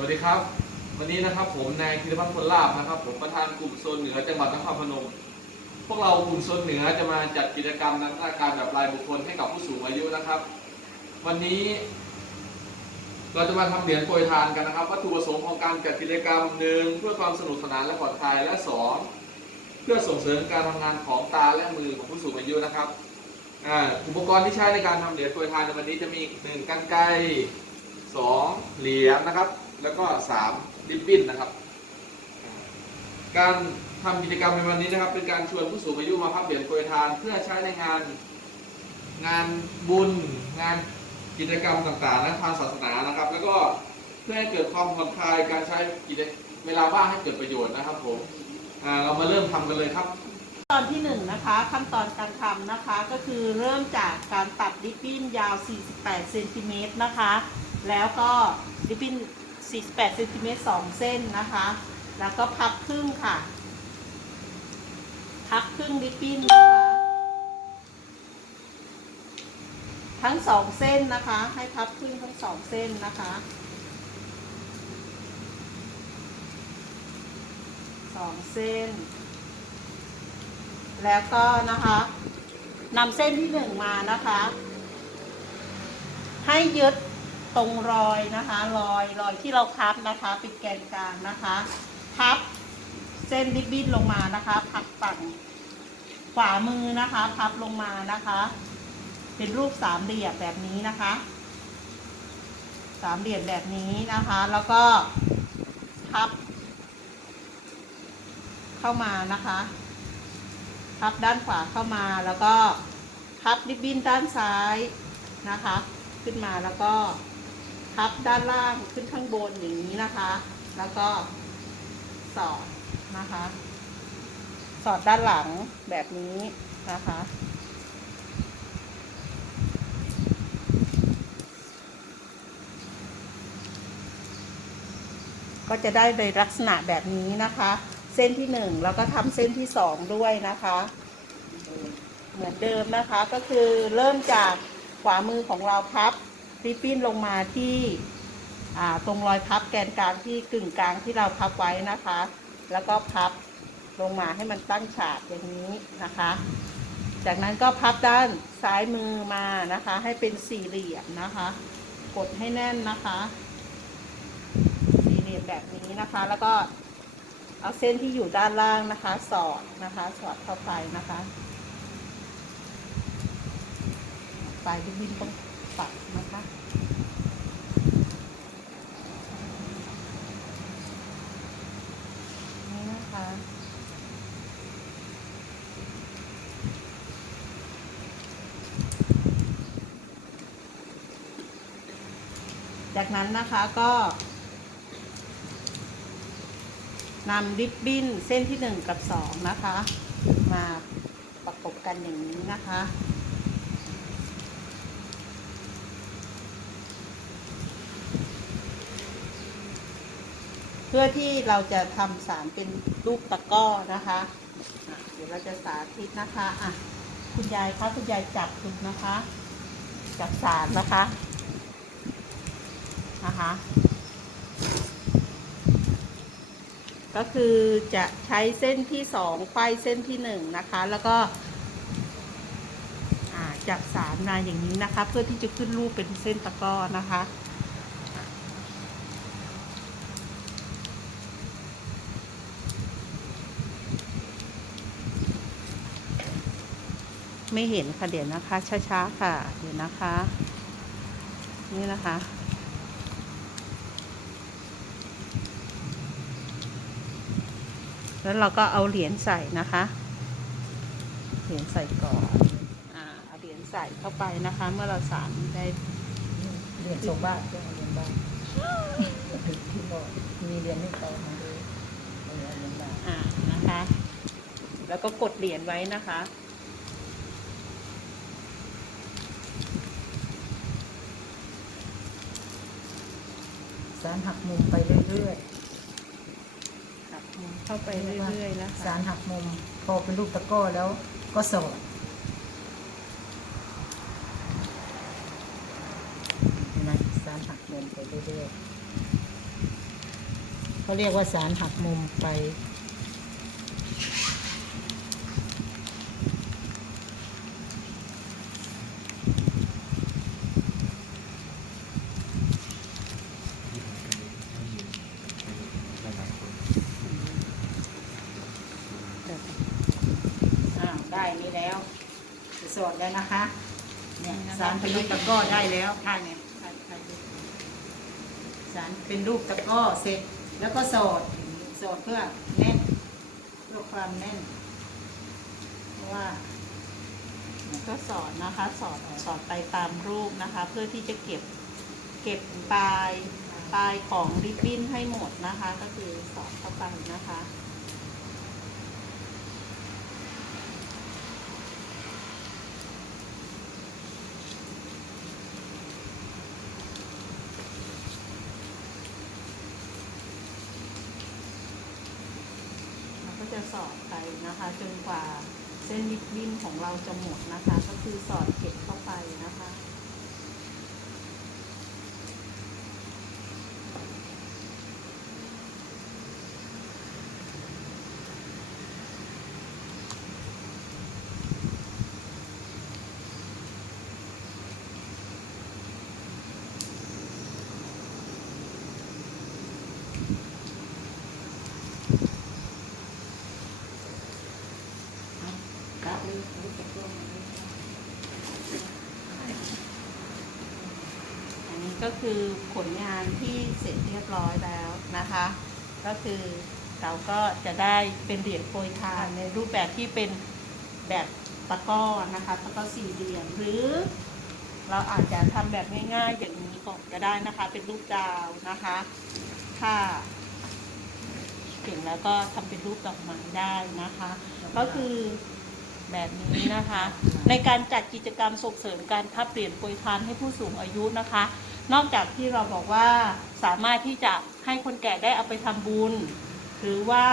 วัสดีครับ วันนี้นะครับผมนายธีรพัฒน์พลลาบนะครับ ผมประธานกลุ่มโซนเหนือจังหวัดนครพนม พวกเรากลุ่มโซนเหนือจะมาจัดกิจกรรมนันทนาการแบบรายบุคคลให้กับผู้สูงอายุนะครับ วันนี้ เราจะมาทำเหรียญโปรยทานกันนะครับ วัตถุประสงค์ของการจัดกิจกรรมหนึ่งเพื่อความสนุกสนานและปลอดภัยและสองเพื่อส่งเสริมการทำงานของตาและมือของผู้สูงอายุนะครับอ่าอุปกรณ์ที่ใช้ในการทำเหรียญโปรยทานในวันนี้จะมีหนึ่งกรรไกรสองเหรียญนะครับ แล้วก็สามริบบิ้นนะครับ การทำกิจกรรมในวันนี้นะครับ เป็นการชวนผู้สูงอายุมาพับเหรียญโปรยทาน เพื่อใช้ในงานงานบุญงานกิจกรรมต่างๆนะทางศาสนานะครับ แล้วก็เพื่อให้เกิดความผ่อนคลายการใช้กิจเวลาว่างให้เกิดประโยชน์นะครับผมอ่าเรามาเริ่มทำกันเลยครับ ตอนที่หนึ่งนะคะขั้นตอนการทำนะคะ ก็คือเริ่มจากการตัดริบบิ้นยาว 48 เซนติเมตรนะคะ แล้วก็ริบบิ้น 48เซนติเมตร2เส้นนะคะ แล้วก็พับครึ่งค่ะ พับครึ่งริบบิ้นนะคะ ทั้งสองเส้นนะคะ ให้พับครึ่งทั้งสองเส้นนะคะสองเส้น แล้วก็นะคะนำเส้นที่หนึ่งมานะคะ ให้ยึด ตรงรอยนะคะรอยรอยที่เราพับนะคะเป็นแกนกลางนะคะ พับเส้นริบบิ้นลงมานะคะพับฝั่งขวามือนะคะ พับลงมานะคะ เป็นรูปสามเหลี่ยมแบบนี้นะคะ สามเหลี่ยมแบบนี้นะคะ แล้วก็พับ เข้ามานะคะพับด้านขวาเข้ามาแล้วก็พับริบบิ้นด้านซ้ายนะคะ ขึ้นมาแล้วก็ พับด้านล่างขึ้นข้างบนอย่างนี้นะคะ แล้วก็สอดนะคะ สอดด้านหลังแบบนี้นะคะ ก็จะได้ในลักษณะแบบนี้นะคะ เส้นที่หนึ่งแล้วก็ทำเส้นที่สองด้วยนะคะ เหมือนเดิมนะคะก็คือเริ่มจากขวามือของเราพับ ริบบิ้นลงมาที่ตรงรอยพับแกนกลางที่กึ่งกลางที่เราพับไว้นะคะ แล้วก็พับลงมาให้มันตั้งฉากอย่างนี้นะคะ จากนั้นก็พับด้านซ้ายมือมานะคะ ให้เป็นสี่เหลี่ยมนะคะ กดให้แน่นนะคะ สี่เหลี่ยมแบบนี้นะคะ แล้วก็เอาเส้นที่อยู่ด้านล่างนะคะ สอดนะคะ สอดเข้าไปนะคะปลายดิ้นต้องปัดนะคะ นี่นะคะ จากนั้นนะคะก็นำริบบิ้นเส้นที่หนึ่งกับสองนะคะ มาประกบกันอย่างนี้นะคะ เพื่อที่เราจะทำสารเป็นรูปตะก้อนะคะ เดี๋ยวเราจะสาธิตนะคะอะคุณยายคะคุณยายจับดูนะคะ จับสารนะคะ นะคะ ก็คือจะใช้เส้นที่สองไขว้เส้นที่หนึ่งนะคะ แล้วก็จับสารมาอย่างนี้นะคะ เพื่อที่จะขึ้นรูปเป็นเส้นตะกร้อนะคะไม่เห็นค่ะเดี๋ยวนะคะช้าๆค่ะเดี๋ยวนะคะ นี่นะคะ แล้วเราก็เอาเหรียญใส่นะคะ เหรียญใส่ก่อนอ่าเอาเหรียญใส่เข้าไปนะคะ เมื่อเราสานได้เรียนส่งบ้านก็เรียนบ้านที่บอกมีเรียนไม่ต่อมาด้วยเรียนเรียนบ้านอ่านะคะ แล้วก็กดเหรียญไว้นะคะสารหักมุมไปเรื่อยหักมุม เข้าไปเรื่อยๆนะๆคะสารหักมุม พอเป็นรูปตะก้อแล้วก็สอดเห็นไหมสารหักมุมไปเรื่อยๆเขาเรียกว่าสารหักมุมไป อ้าวได้ นี่แล้วจะสอดแล้วนะคะ เนี่ยสารเป็นรูปตะกร้อได้แล้วค่ะเนี่ยสารเป็นรูปตะกร้อเสร็จแล้วก็สอดสอดเพื่อแน่นเพื่อความแน่น เพราะว่าก็สอดนะคะ สอดสอดไปตามรูปนะคะ เพื่อที่จะเก็บเก็บปลายปลายของริบบิ้นให้หมดนะคะ ก็คือสอดเข้าไปนะคะ จะสอดไปนะคะ จนกว่าเส้นริบบิ้นของเราจะหมดนะคะ ก็คือสอดเก็บเข้าไปนะคะ กลับเลยรูปตะกร้อมาเลย อันนี้ ก็คือผลงานที่เสร็จเรียบร้อยแล้วนะคะ ก็คือเราก็จะได้เป็นเหรียญโปรยทานในรูปแบบที่เป็นแบบตะก้อนะคะตะก้อสี่เหลี่ยมหรือ เราอาจจะทำแบบง่ายๆอย่างนี้ก่อนก็ได้นะคะ เป็นรูปดาวนะคะถ้าเก่งแล้วก็ทำเป็นรูปดอกไม้ได้นะคะ ก็คือแบบนี้นะคะ ในการจัดกิจกรรมส่งเสริมการพับเหรียญโปรยทานให้ผู้สูงอายุนะคะ นอกจากที่เราบอกว่าสามารถที่จะให้คนแก่ได้เอาไปทำบุญ หรือว่า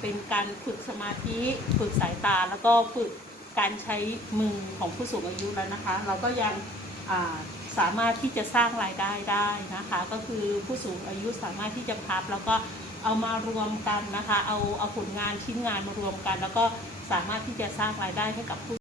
เป็นการฝึกสมาธิฝึกสายตา แล้วก็ฝึกการใช้มือของผู้สูงอายุแล้วนะคะ เราก็ยังสามารถที่จะสร้างรายได้ได้นะคะ ก็คือผู้สูงอายุสามารถที่จะพับแล้วก็เอามารวมกันนะคะ เอาเอาผลงานชิ้นงานมารวมกัน แล้วก็สามารถที่จะสร้างรายได้ให้กับผู้